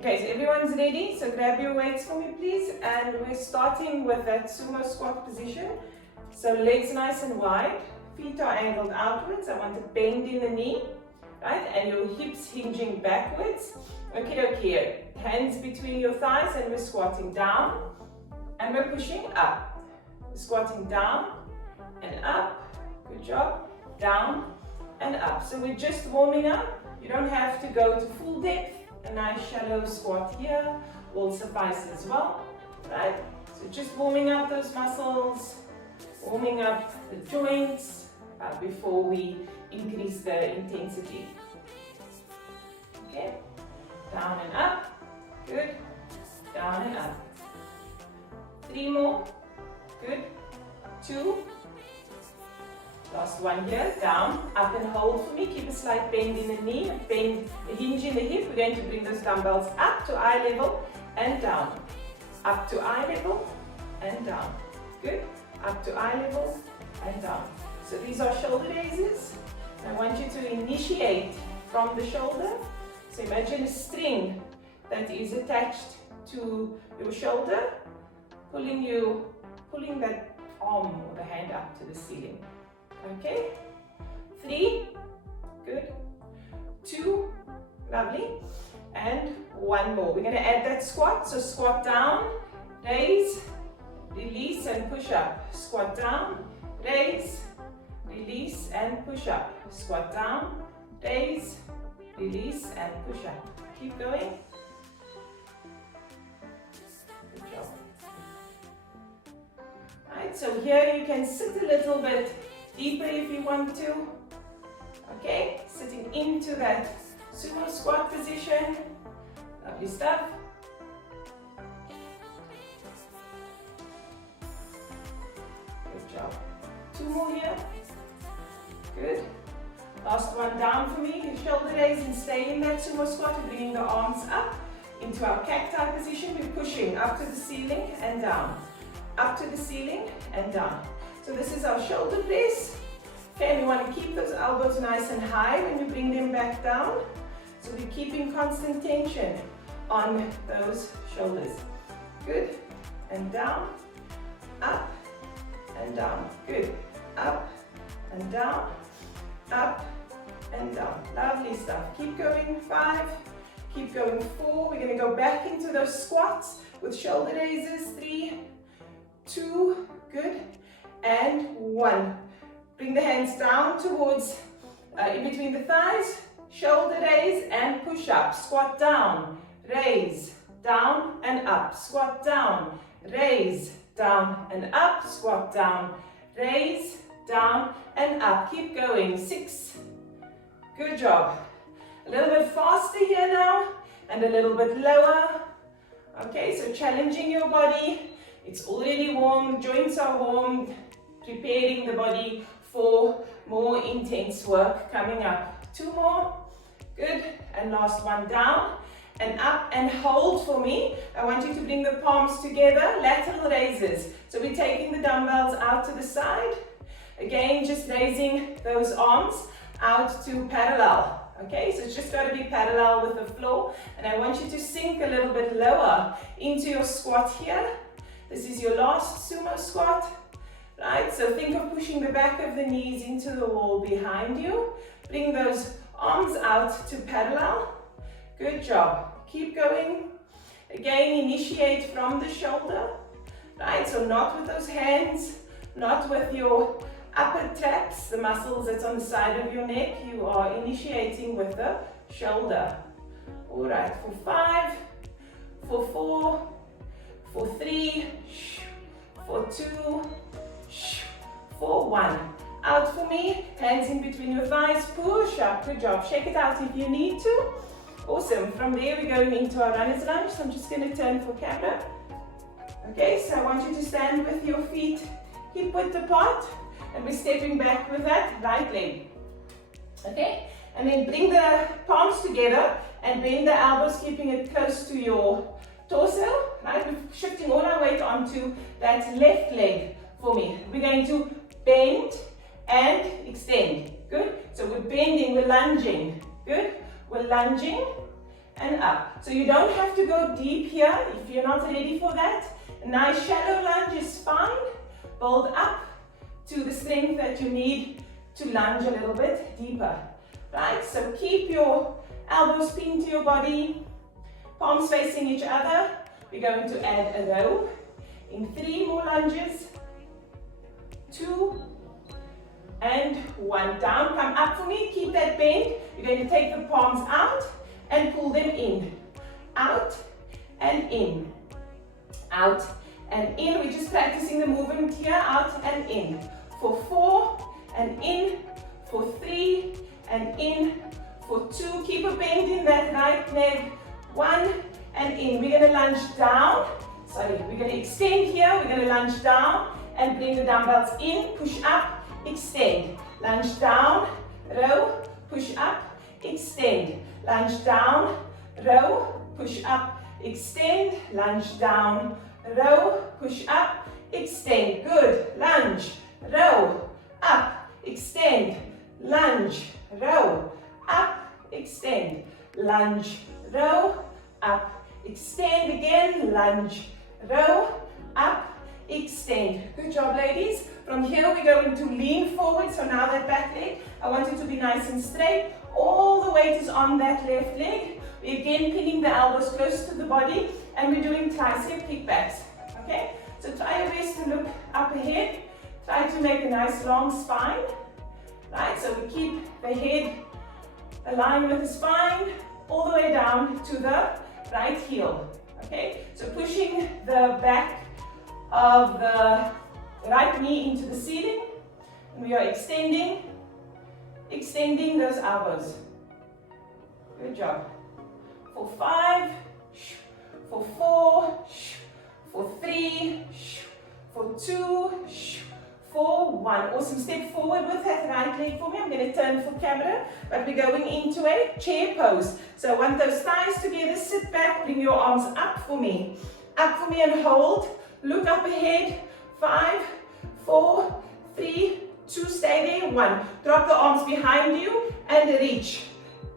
Okay, so everyone's ready, so grab your weights for me please, and we're starting with that sumo squat position. So legs nice and wide, feet are angled outwards. I want to bend in the knee, right, and your hips hinging backwards. Okay, hands between your thighs, and we're squatting down, and we're pushing up. We're squatting down and up, good job, down and up. So we're just warming up, you don't have to go to full depth. A nice shallow squat here will suffice as well, right? So just warming up those muscles, warming up the joints before we increase the intensity. Okay, down and up, good, down and up. 3 more, good, 2, last one here, down, up and hold for me, keep a slight bend in the knee, bend the hinge in the hip. We're going to bring those dumbbells up to eye level and down, up to eye level and down, good, up to eye level and down. So these are shoulder raises. I want you to initiate from the shoulder. So imagine a string that is attached to your shoulder, pulling that arm or the hand up to the ceiling. Okay, 3, good, 2, lovely, and 1 more. We're going to add that squat. So squat down, raise, release and push up. Squat down, raise, release and push up. Squat down, raise, release and push up. Keep going. Good job. Right, so here you can sit a little bit deeper if you want to. Okay, sitting into that sumo squat position. Lovely stuff. Good job. 2 more here. Good. Last one down for me. Shoulder raise and stay in that sumo squat. We're bringing the arms up into our cacti position. We're pushing up to the ceiling and down. Up to the ceiling and down. So this is our shoulder press. Okay, we want to keep those elbows nice and high when you bring them back down. So we're keeping constant tension on those shoulders. Good. And down, up and down. Good. Up and down, up and down. Lovely stuff. Keep going. 5. Keep going. 4. We're going to go back into those squats with shoulder raises. 3, 2, good, and 1. Bring the hands down towards, in between the thighs, shoulder raise and push up. Squat down, raise, down and up. Squat down, raise, down and up. Squat down, raise, down and up. Keep going. 6. Good job. A little bit faster here now and a little bit lower. Okay, so challenging your body. It's already warm, joints are warm, preparing the body for more intense work coming up. 2 more, good, and last one down and up and hold for me. I want you to bring the palms together, lateral raises. So we're taking the dumbbells out to the side. Again, just raising those arms out to parallel. Okay, so it's just got to be parallel with the floor. And I want you to sink a little bit lower into your squat here. This is your last sumo squat, right? So think of pushing the back of the knees into the wall behind you. Bring those arms out to parallel. Good job. Keep going. Again, initiate from the shoulder, right? So not with those hands, not with your upper traps, the muscles that's on the side of your neck. You are initiating with the shoulder. All right, for 5, for 4, for 3, for 2, for 1. Out for me, hands in between your thighs, push up, good job. Shake it out if you need to. Awesome, from there we're going into our runner's lunge, so I'm just going to turn for camera. Okay, so I want you to stand with your feet hip width apart, and we're stepping back with that right leg. Okay, and then bring the palms together and bend the elbows, keeping it close to your torso, right? We're shifting all our weight onto that left leg for me. We're going to bend and extend. Good. So we're bending, we're lunging. Good. We're lunging and up. So you don't have to go deep here if you're not ready for that. A nice shallow lunge is fine. Build up to the strength that you need to lunge a little bit deeper. Right, so keep your elbows pinned to your body, palms facing each other. We're going to add a row in 3 more lunges. 2 and 1. Down, come up for me, keep that bend. You're going to take the palms out and pull them in. Out and in. Out and in. We're just practicing the movement here, out and in. For 4 and in. For 3 and in. For 2, keep a bend in that right leg. 1 and in. We're going to lunge down. Sorry, we're going to extend here. We're going to lunge down and bring the dumbbells in. Push up, extend. Lunge down, row, push up, extend. Lunge down, row, push up, extend. Lunge down, row, push up, extend. Good. Lunge, row, up, extend. Lunge, row, up, extend. Lunge, row, up, extend again. Lunge, row, up, extend. Good job, ladies. From here we're going to lean forward. So now that back leg, I want it to be nice and straight. All the weight is on that left leg. We're again pinning the elbows close to the body, and we're doing tricep kickbacks. Okay? So try your best to look up ahead. Try to make a nice long spine. Right? So we keep the head aligned with the spine all the way down to the right heel. Okay? So pushing the back of the right knee into the ceiling, and we are extending those elbows. Good job. For 5, for 4, for 3, for 2, for 1. Awesome. Step forward with that right leg for me. I'm going to turn for camera, but we're going into a chair pose. So I want those thighs together. Sit back, bring your arms up for me. Up for me and hold. Look up ahead. 5, 4, 3, 2, stay there. 1. Drop the arms behind you and reach.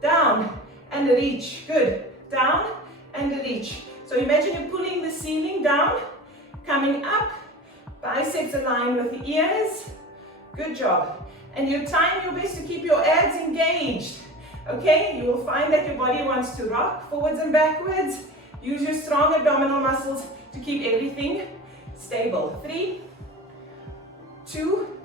Down and reach. Good. Down and reach. So imagine you're pulling the ceiling down, coming up, biceps align with the ears. Good job. And you're trying your best to keep your abs engaged. Okay? You will find that your body wants to rock forwards and backwards. Use your strong abdominal muscles to keep everything stable. 3, 2,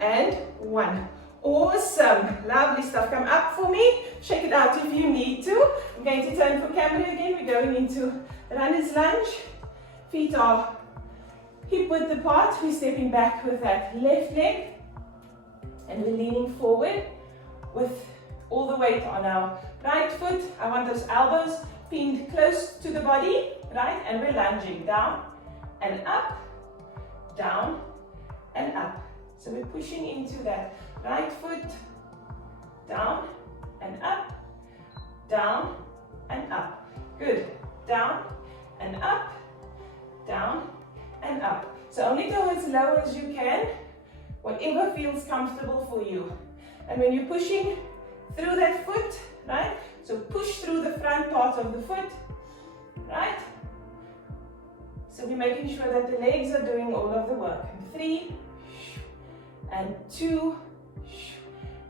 and 1. Awesome. Lovely stuff. Come up for me. Shake it out if you need to. I'm going to turn for camera again. We're going into runner's lunge. Feet are hip width apart. We're stepping back with that left leg. And we're leaning forward with all the weight on our right foot. I want those elbows pinned close to the body, right? And we're lunging down and up, down and up. So we're pushing into that right foot, down and up, down and up. Good. Down and up, down and up. So only go as low as you can, whatever feels comfortable for you. And when you're pushing through that foot, right? So push through the front part of the foot, right? So we're making sure that the legs are doing all of the work. 3, and 2,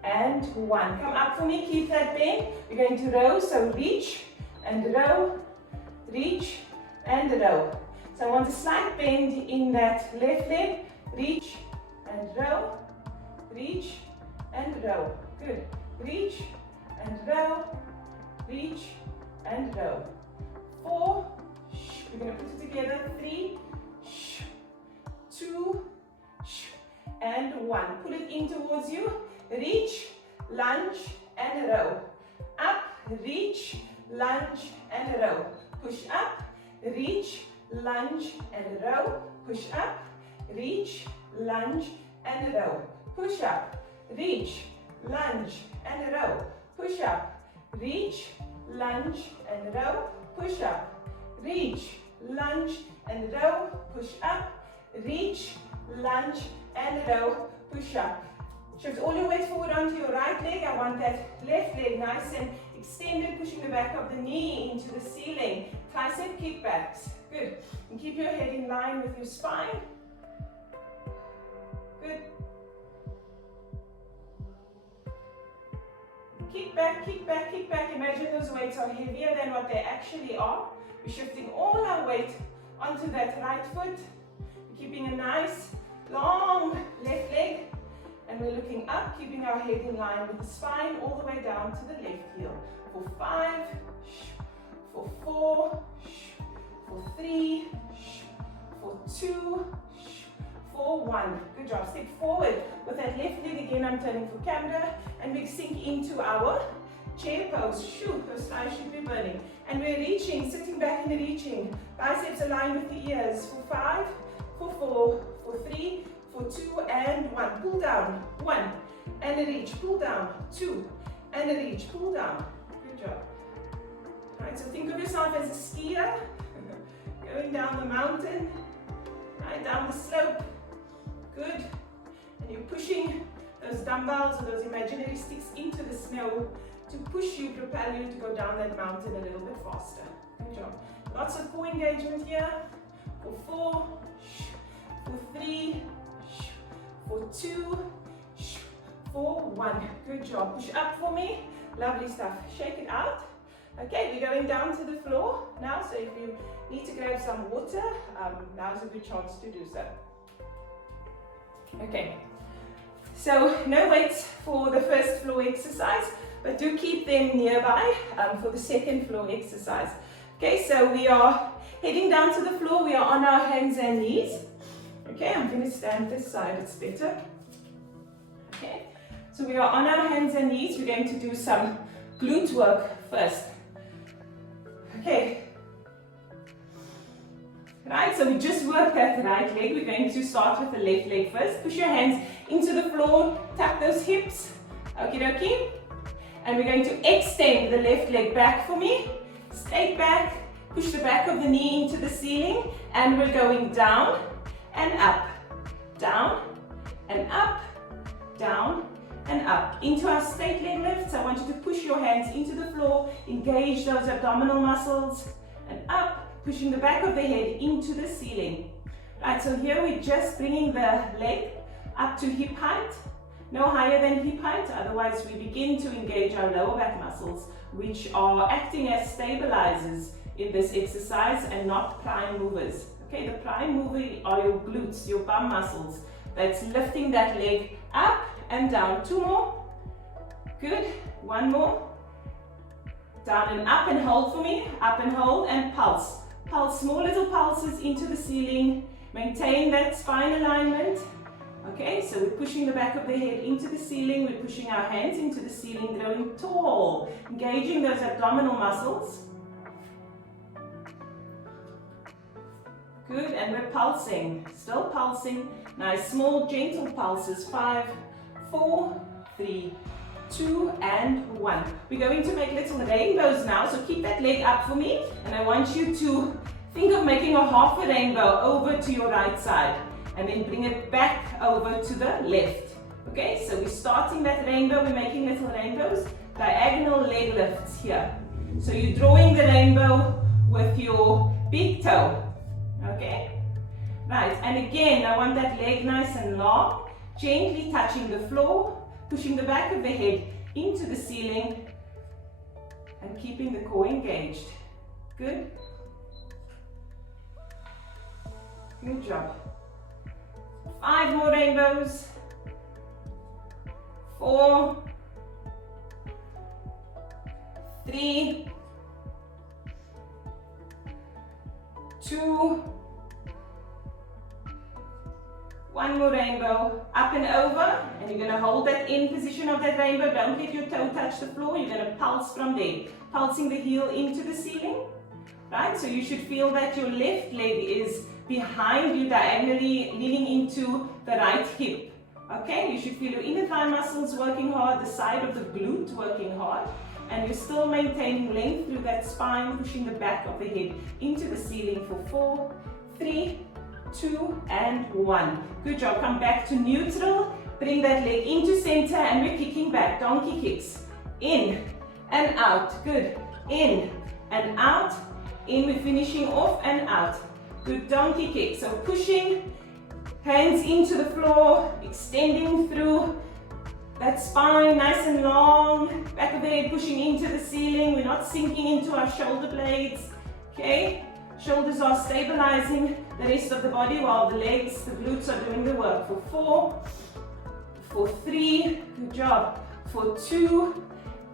and 1. Come up for me, keep that bend. We're going to row, so reach and row, reach and row. So I want a slight bend in that left leg. Reach and row, reach and row. Good. Reach and row, reach and row. 4, we're going to put it together. 3, 2, and 1. Pull it in towards you. Reach, lunge and row. Up, reach, lunge and row. Push up, reach, lunge and row. Push up, reach, lunge and row. Push up, reach, lunge and row. Push up, reach, lunge and row. Push up, reach, lunge and row. Push up, reach, lunge and row. Push up. Shift all your weight forward onto your right leg. I want that left leg nice and extended, pushing the back of the knee into the ceiling. Tricep kickbacks. Good. And keep your head in line with your spine. Good. Kick back, kick back, kick back. Imagine those weights are heavier than what they actually are. We're shifting all our weight onto that right foot. We're keeping a nice, long left leg. And we're looking up, keeping our head in line with the spine all the way down to the left heel. For 5, for 4, for 3, for 2, for 1. Good job. Step forward with that left leg again. I'm turning for camera, and we sink into our chair pose. Those thighs should be burning. And we're reaching, sitting back and reaching. Biceps aligned with the ears. For 5, for 4, for 3, for 2, and 1. Pull down. 1, and a reach. Pull down. 2, and a reach. Pull down. Good job. Right, so think of yourself as a skier going down the mountain, right down the slope. Good. And you're pushing those dumbbells or those imaginary sticks into the snow to push you, propel you to go down that mountain a little bit faster. Good job. Lots of core engagement here. For 4, for 3, for 2, for 1. Good job. Push up for me. Lovely stuff. Shake it out. Okay, we're going down to the floor now, so if you need to grab some water, now's a good chance to do so. Okay, so no weights for the first floor exercise, but do keep them nearby for the second floor exercise. Okay, so we are heading down to the floor. We are on our hands and knees. Okay, I'm going to stand this side, it's better. Okay, so we are on our hands and knees. We're going to do some glute work first. Okay. Right, so we just worked that right leg. We're going to start with the left leg first. Push your hands into the floor, tuck those hips. Okie dokie. And we're going to extend the left leg back for me. Straight back. Push the back of the knee into the ceiling. And we're going down and up. Down and up. Down and up. Into our straight leg lifts. I want you to push your hands into the floor. Engage those abdominal muscles. And up. Pushing the back of the head into the ceiling. Right, so here we're just bringing the leg up to hip height, no higher than hip height, otherwise we begin to engage our lower back muscles, which are acting as stabilizers in this exercise and not prime movers. Okay, the prime mover are your glutes, your bum muscles. That's lifting that leg up and down. 2 more. Good. 1 more. Down and up and hold for me. Up and hold and pulse. Pulse, small little pulses into the ceiling. Maintain that spine alignment. Okay, so we're pushing the back of the head into the ceiling. We're pushing our hands into the ceiling, growing tall. Engaging those abdominal muscles. Good, and we're pulsing. Still pulsing. Nice, small, gentle pulses. 5, 4, 3, 2, and 1. We're going to make little rainbows now, so keep that leg up for me, and I want you to think of making a half a rainbow over to your right side, and then bring it back over to the left. Okay, so we're starting that rainbow, we're making little rainbows, diagonal leg lifts here. So you're drawing the rainbow with your big toe. Okay, right, and again, I want that leg nice and long, gently touching the floor, pushing the back of the head into the ceiling and keeping the core engaged. Good. Good job. 5 more rainbows. 4, 3, 2, 1 more rainbow, up and over, and you're going to hold that in position of that rainbow. Don't let your toe touch the floor. You're going to pulse from there, pulsing the heel into the ceiling, right? So you should feel that your left leg is behind you, diagonally leaning into the right hip. Okay, you should feel your inner thigh muscles working hard, the side of the glute working hard, and you're still maintaining length through that spine, pushing the back of the head into the ceiling for 4, 3, 2, and 1. Good job. Come back to neutral. Bring that leg into center and we're kicking back. Donkey kicks. In and out. Good. In and out. In, we're finishing off and out. Good donkey kick. So pushing, hands into the floor, extending through that spine, nice and long. Back of the head pushing into the ceiling. We're not sinking into our shoulder blades. Okay? Shoulders are stabilizing the rest of the body while the legs, the glutes are doing the work. For 4, for 3, good job. For 2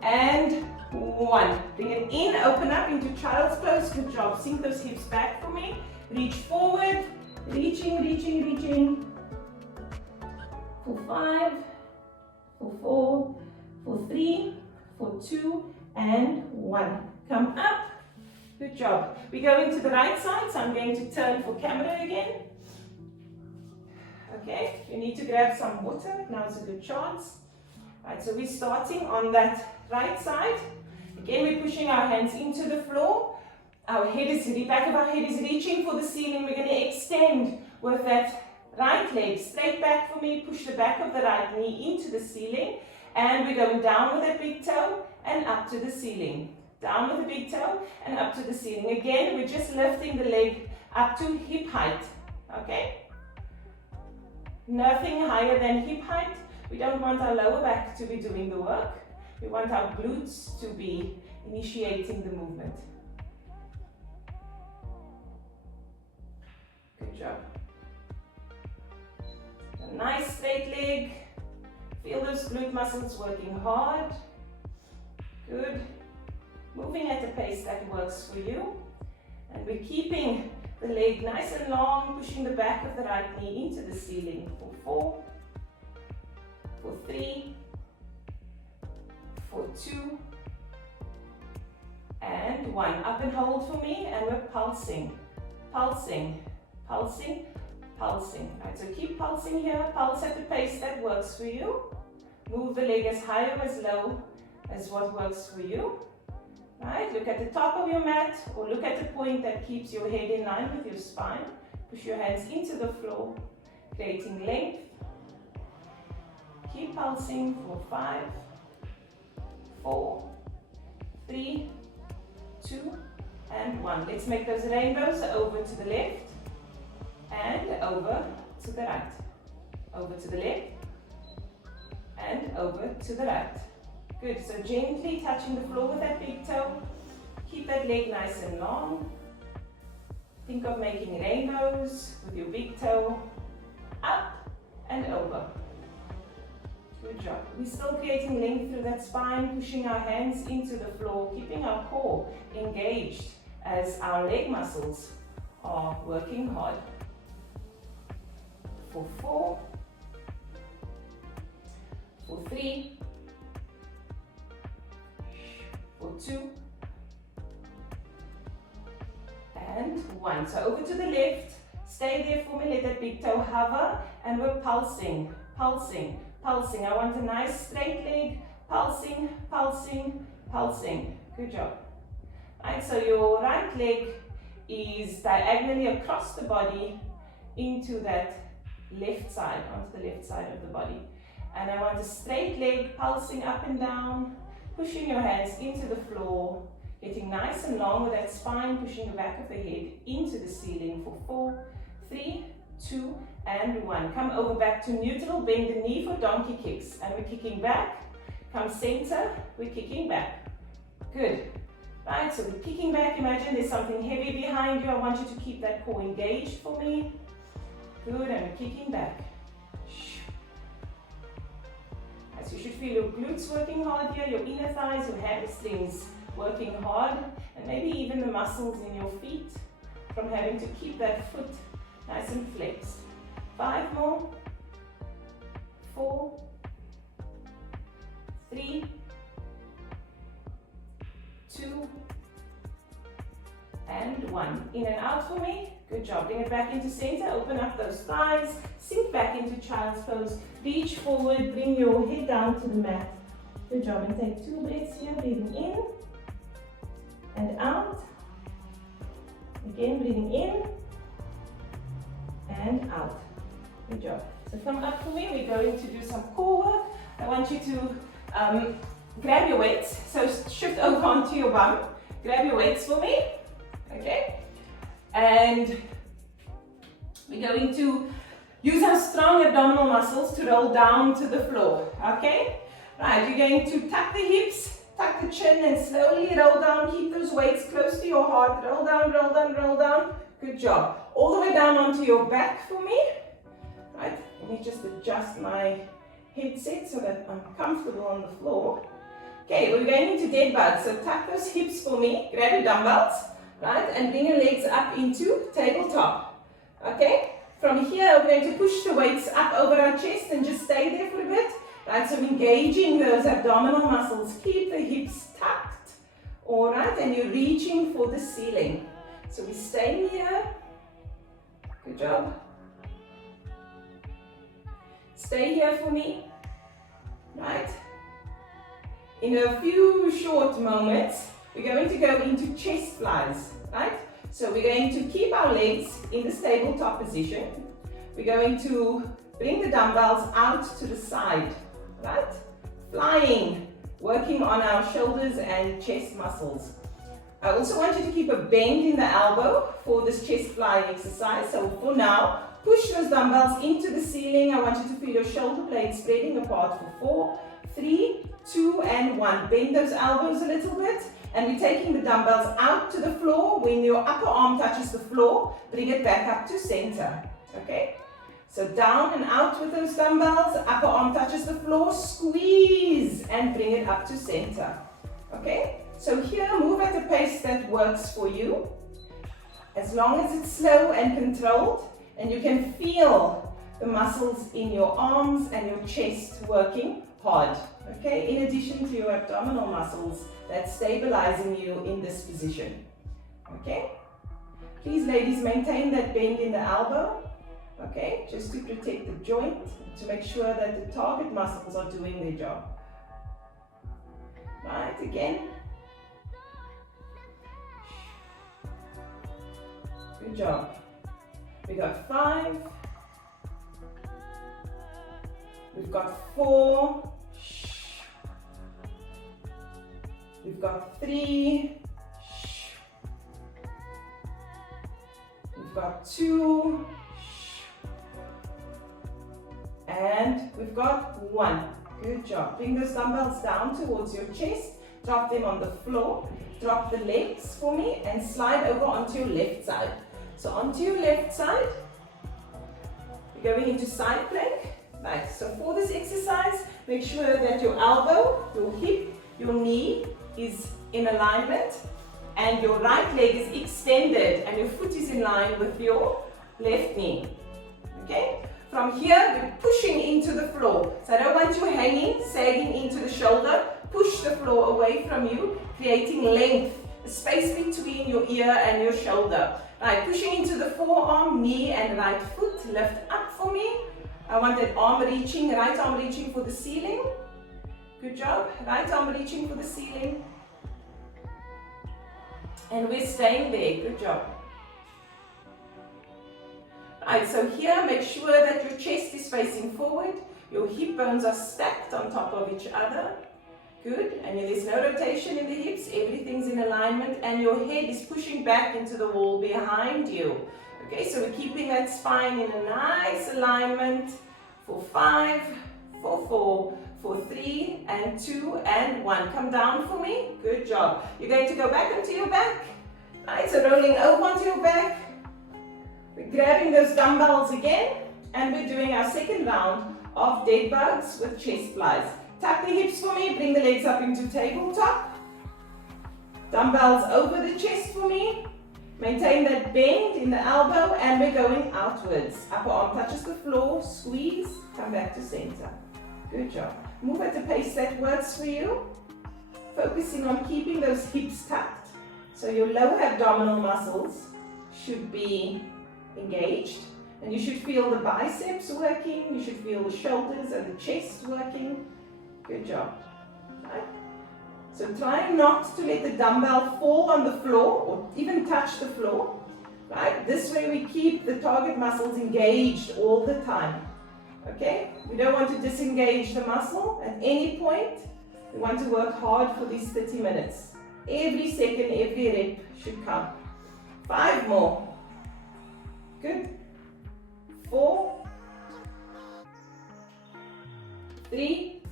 and 1. Bring it in, open up into child's pose. Good job. Sink those hips back for me. Reach forward, reaching, reaching, reaching. For 5, for 4, for 3, for 2 and 1. Come up. Good job. We're going to the right side, so I'm going to turn for camera again. Okay, you need to grab some water. Now's a good chance. Right, so we're starting on that right side. Again, we're pushing our hands into the floor. Our head is, the back of our head is reaching for the ceiling. We're going to extend with that right leg straight back for me. Push the back of the right knee into the ceiling. And we're going down with that big toe and up to the ceiling. Down with the big toe and up to the ceiling. Again, we're just lifting the leg up to hip height. Okay? Nothing higher than hip height. We don't want our lower back to be doing the work. We want our glutes to be initiating the movement. Good job. A nice straight leg. Feel those glute muscles working hard. Good. Moving at a pace that works for you. And we're keeping the leg nice and long, pushing the back of the right knee into the ceiling. For 4, for 3, for 2, and 1. Up and hold for me, and we're pulsing, pulsing, pulsing, pulsing. Right, so keep pulsing here, pulse at the pace that works for you. Move the leg as high or as low as what works for you. Right, look at the top of your mat, or look at the point that keeps your head in line with your spine. Push your hands into the floor, creating length. Keep pulsing for 5, 4, 3, 2, and 1. Let's make those rainbows over to the left and over to the right. Over to the left and over to the right. Good, so gently touching the floor with that big toe. Keep that leg nice and long. Think of making rainbows with your big toe. Up and over. Good job. We're still creating length through that spine, pushing our hands into the floor, keeping our core engaged as our leg muscles are working hard. For 4, for 3, for 2, and 1. So over to the left, stay there for me, let that big toe hover, and we're pulsing, pulsing, pulsing. I want a nice straight leg, pulsing, pulsing, pulsing. Good job. Right, so your right leg is diagonally across the body into that left side, onto the left side of the body. And I want a straight leg, pulsing up and down, pushing your hands into the floor, getting nice and long with that spine, pushing the back of the head into the ceiling for 4, 3, 2, and 1. Come over back to neutral, bend the knee for donkey kicks. And we're kicking back. Come center, we're kicking back. Good. Right, so we're kicking back. Imagine there's something heavy behind you. I want you to keep that core engaged for me. Good, and we're kicking back. So you should feel your glutes working hard here, your inner thighs, your hamstrings working hard, and maybe even the muscles in your feet from having to keep that foot nice and flexed. 5 more. 4, 3, 2, and 1. In and out for me. Good job. Bring it back into center. Open up those thighs. Sink back into child's pose. Reach forward. Bring your head down to the mat. Good job. And take 2 breaths here. Breathing in and out. Again, breathing in and out. Good job. So come up for me, we're going to do some core work. I want you to grab your weights, so shift over onto your bum. Grab your weights for me, okay? And we're going to use our strong abdominal muscles to roll down to the floor, okay? Right, you're going to tuck the hips, tuck the chin, and slowly roll down. Keep those weights close to your heart. Roll down, roll down, roll down. Good job. All the way down onto your back for me. Right, let me just adjust my headset so that I'm comfortable on the floor. Okay, we're going into dead bugs. So tuck those hips for me. Grab your dumbbells, right, and bring your legs up into tabletop. Okay, from here we're going to push the weights up over our chest and just stay there for a bit. Right, so engaging those abdominal muscles. Keep the hips tucked. All right, and you're reaching for the ceiling. So we stay here. Good job. Stay here for me. Right. In a few short moments, we're going to go into chest flies. Right. So we're going to keep our legs in this tabletop position. We're going to bring the dumbbells out to the side. Right? Flying, working on our shoulders and chest muscles. I also want you to keep a bend in the elbow for this chest flying exercise. So for now, push those dumbbells into the ceiling. I want you to feel your shoulder blades spreading apart for 4, 3, 2, and 1. Bend those elbows a little bit. And we're taking the dumbbells out to the floor. When your upper arm touches the floor, bring it back up to center. Okay? So down and out with those dumbbells, upper arm touches the floor, squeeze and bring it up to center. Okay? So here, move at a pace that works for you. As long as it's slow and controlled, and you can feel the muscles in your arms and your chest working hard. Okay? In addition to your abdominal muscles that's stabilizing you in this position. Okay? Please, ladies, maintain that bend in the elbow. Okay, just to protect the joint, to make sure that the target muscles are doing their job. Right, again. Good job. We got 5. We've got 4. We've got 3. We've got 2. And we've got 1. Good job. Bring those dumbbells down towards your chest. Drop them on the floor. Drop the legs for me and slide over onto your left side. So onto your left side, we're going into side plank. Right. So for this exercise, make sure that your elbow, your hip, your knee is in alignment and your right leg is extended and your foot is in line with your left knee. Okay? From here, we're pushing into the floor. So I don't want you hanging, sagging into the shoulder. Push the floor away from you, creating length, a space between your ear and your shoulder. Right, pushing into the forearm, knee and right foot. Lift up for me. I want that arm reaching, right arm reaching for the ceiling. Good job. Right arm reaching for the ceiling. And we're staying there. Good job. Right, so here, make sure that your chest is facing forward, your hip bones are stacked on top of each other. Good, and there's no rotation in the hips, everything's in alignment, and your head is pushing back into the wall behind you. Okay, so we're keeping that spine in a nice alignment for 5, for 4, for 3, and 2, and 1. Come down for me. Good job. You're going to go back onto your back. Right, so rolling over onto your back. We're grabbing those dumbbells again, and we're doing our second round of dead bugs with chest flies. Tuck the hips for me, bring the legs up into tabletop. Dumbbells over the chest for me. Maintain that bend in the elbow, and we're going outwards. Upper arm touches the floor, squeeze, come back to center. Good job. Move at the pace that works for you. Focusing on keeping those hips tucked. So your lower abdominal muscles should be engaged, and you should feel the biceps working, you should feel the shoulders and the chest working. Good job. Right. So try not to let the dumbbell fall on the floor or even touch the floor. Right? This way we keep the target muscles engaged all the time. Okay? We don't want to disengage the muscle at any point. We want to work hard for these 30 minutes. Every second, every rep should count. 5 more. Good. 4, 3,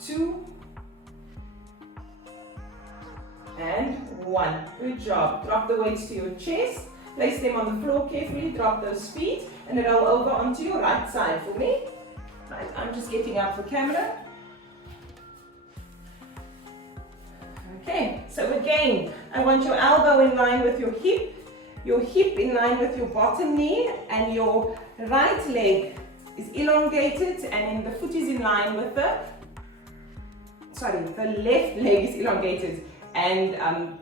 2, and 1. Good job. Drop the weights to your chest. Place them on the floor carefully. Drop those feet and roll over onto your right side for me. Right, I'm just getting out the camera. Okay, so again, I want your elbow in line with your hip in line with your bottom knee, and your right leg is elongated, and the foot is in line with the left leg is elongated, and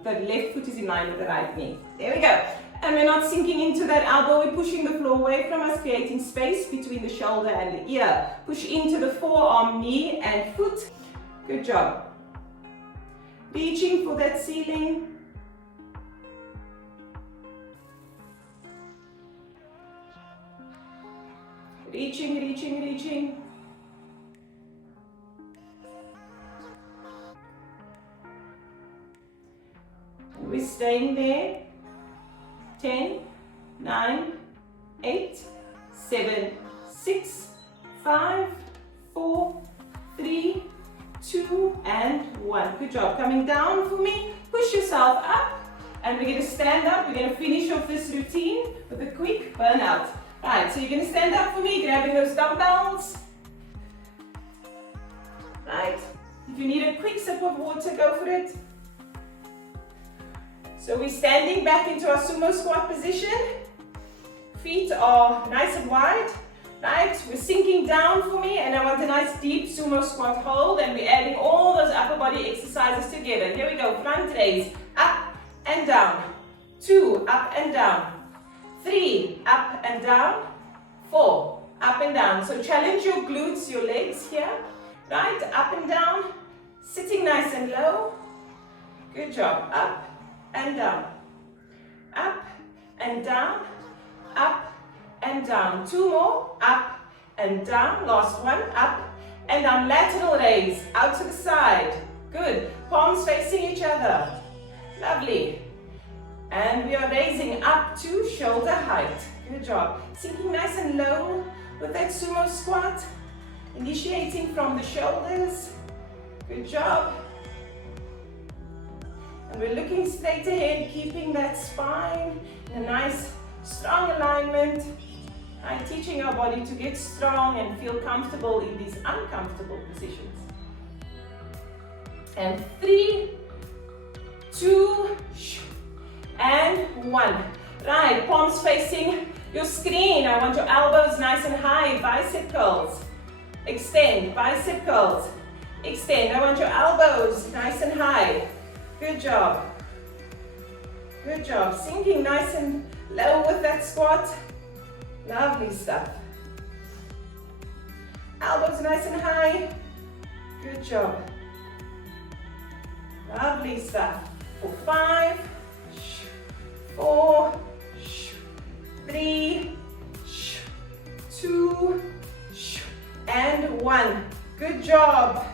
the left foot is in line with the right knee. There we go. And we're not sinking into that elbow, we're pushing the floor away from us, creating space between the shoulder and the ear. Push into the forearm, knee, and foot. Good job. Reaching for that ceiling. Reaching, reaching, reaching. And we're staying there. 10, 9, 8, 7, 6, 5, 4, 3, 2, and 1. Good job. Coming down for me. Push yourself up. And we're going to stand up. We're going to finish off this routine with a quick burnout. Right, so you're going to stand up for me, grabbing those dumbbells. Right. If you need a quick sip of water, go for it. So we're standing back into our sumo squat position. Feet are nice and wide. Right, we're sinking down for me, and I want a nice deep sumo squat hold, and we're adding all those upper body exercises together. Here we go, front raise, up and down. 2, up and down. 3, up and down. 4, up and down. So challenge your glutes, your legs here. Right, up and down. Sitting nice and low. Good job. Up and down. Up and down. Up and down. 2 more. Up and down. Last one. Up and down. Lateral raise. Out to the side. Good. Palms facing each other. Lovely. And we are raising up to shoulder height. Good job. Sinking nice and low with that sumo squat. Initiating from the shoulders. Good job. And we're looking straight ahead, keeping that spine in a nice, strong alignment. And teaching our body to get strong and feel comfortable in these uncomfortable positions. And 3, 2, and 1. Right, palms facing your screen. I want your elbows nice and high. Bicep curls. Extend. Bicep curls. Extend. I want your elbows nice and high. Good job. Good job. Sinking nice and low with that squat. Lovely stuff. Elbows nice and high. Good job. Lovely stuff. For 5, 4, 3, 2, and 1. Good job.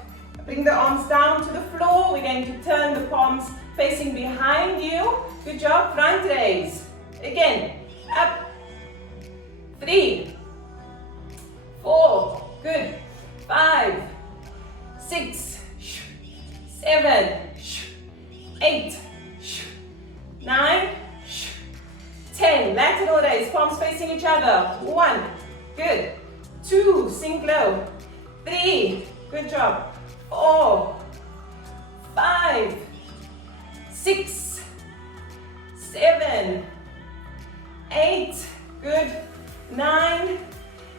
Bring the arms down to the floor. We're going to turn the palms facing behind you. Good job. Front raise. Again. Up. 3, 4. Good. 5, 6, 7, 8, 9, 10. Lateral raise. Palms facing each other. 1. Good. 2. Sink low. 3. Good job. 4, 5, 6, 7, 8. Good. 9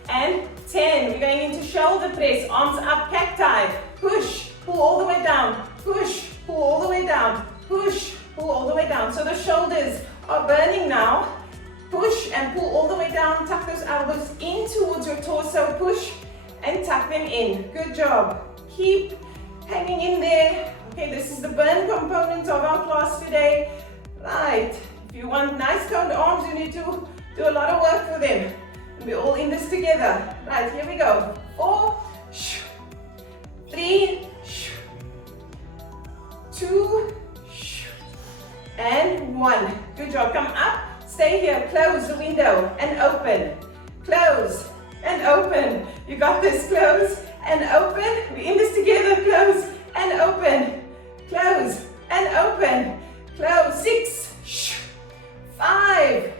and 10. We're going into shoulder press. Arms up, cacti. Push. Pull all the way down. Push. Pull all the way down. Push. Pull all the way down. So the shoulders are burning now. Push and pull all the way down. Tuck those elbows in towards your torso. Push and tuck them in. Good job. Keep hanging in there. Okay, this is the burn component of our class today. Right. If you want nice toned arms, you need to do do a lot of work for them. And we're all in this together. Right, here we go. 4, 3, 2, and 1. Good job. Come up, stay here, close the window and open. Close and open. You got this. Close and open. We're in this together. Close and open. Close and open. Close. 6, 5,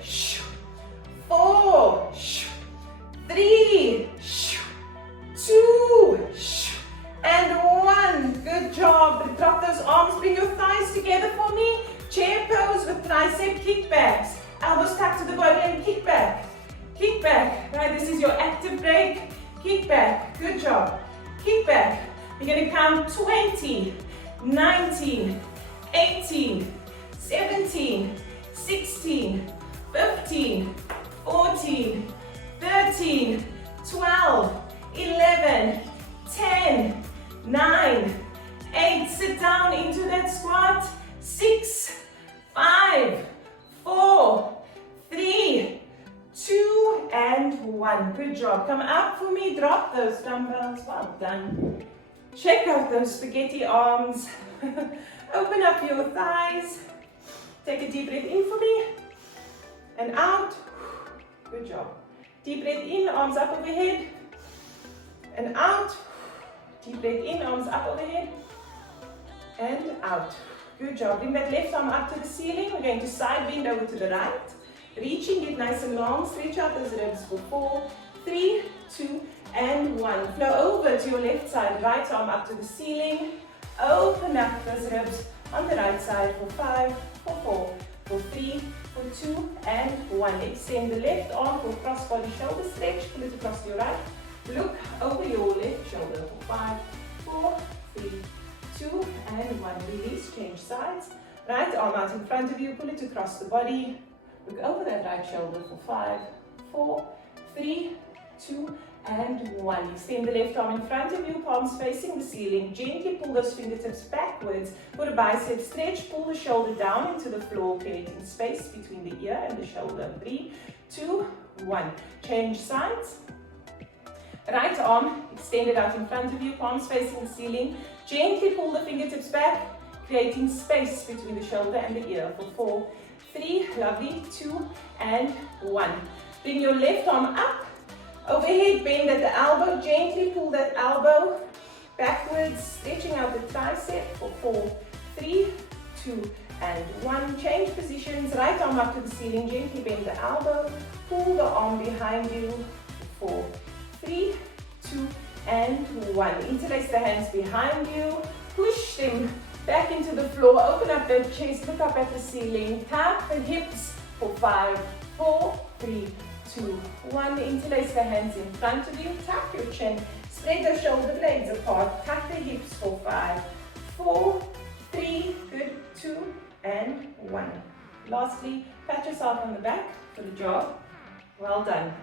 4, 3, 2, and 1. Good job. Drop those arms. Bring your thighs together for me. Chair pose with tricep kickbacks. Elbows tucked to the body and kick back. Kick back. Right, this is your active break. Kick back. Good job. Kick back. You're going to count 20, 19, 18, 17, 16, 15, 14, 13, 12, 11, 10, 9, 8. Sit down into that squat. 6, 5, 4, 3, 2, and 1. Good job. Come up for me. Drop those dumbbells. Well done. Check out those spaghetti arms. Open up your thighs. Take a deep breath in for me. And out. Good job. Deep breath in, arms up overhead. And out. Deep breath in, arms up overhead. And out. Good job. Bring that left arm up to the ceiling. We're going to side bend over to the right. Reaching it nice and long. Stretch out those ribs for 4, 3, 2, and 1. Flow over to your left side. Right arm up to the ceiling. Open up those ribs on the right side for 5, for 4, for 3, for 2, and 1. Extend the left arm for cross body shoulder stretch. Pull it across to your right. Look over your left shoulder for 5, 4, 3, 2, and 1. Release, change sides. Right arm out in front of you, pull it across the body. Look over that right shoulder for 5, 4, 3, 2, and 1. Extend the left arm in front of you, palms facing the ceiling. Gently pull those fingertips backwards for a bicep stretch. Pull the shoulder down into the floor, creating space between the ear and the shoulder. 3, 2, 1. Change sides. Right arm extended out in front of you, palms facing the ceiling. Gently pull the fingertips back, creating space between the shoulder and the ear for 4, 3, lovely, 2, and 1. Bring your left arm up, overhead, bend at the elbow. Gently pull that elbow backwards, stretching out the tricep for 4, 3, 2, and 1. Change positions. Right arm up to the ceiling. Gently bend the elbow. Pull the arm behind you for 4, 3, 2, and 1. Interlace the hands behind you. Push them back into the floor. Open up the chest. Look up at the ceiling. Tap the hips for 5, 4, 3, 2, 1. Interlace the hands in front of you. Tuck your chin. Spread the shoulder blades apart. Tuck the hips for 5, 4, 3, good, 2, and 1. Lastly, pat yourself on the back for the job. Well done.